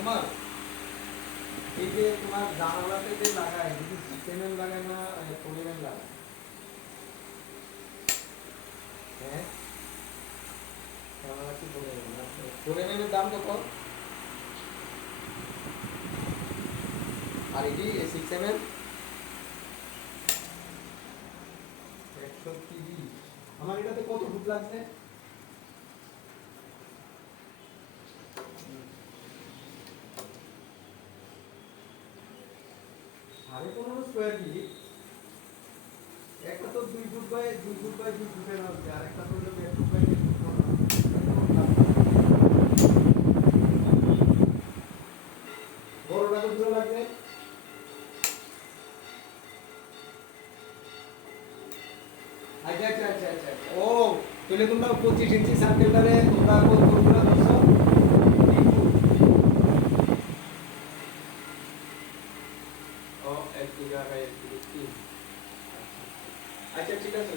তোমার এই যে তোমার জানালাতে যে লাগায় যদি 6 mm লাগায় না 4 mm লাগায়? হ্যাঁ, জানালা কি 4 mm না 4 mm এর দাম কত? আর এটি 6 mm 130। আমার এটাতে কত ফুট লাগছে? 15.5 স্কয়ার ফিট। একটা তো 2 ফুট বাই 2 ফুট বাই 2 ফুটের হবে, আর একটা তো হলো 1.5 ফুট বাই 1.5 ফুট হবে। বড়টা কত দূর লাগবে? আচ্ছা আচ্ছা আচ্ছা আচ্ছা আচ্ছা। ও তাহলে তোমরা 25 ইঞ্চি সার্কেলটারে তোমরা কত করে ধরছো? 3 ফুট। ও 1 2 3 আচ্ছা ঠিক আছে।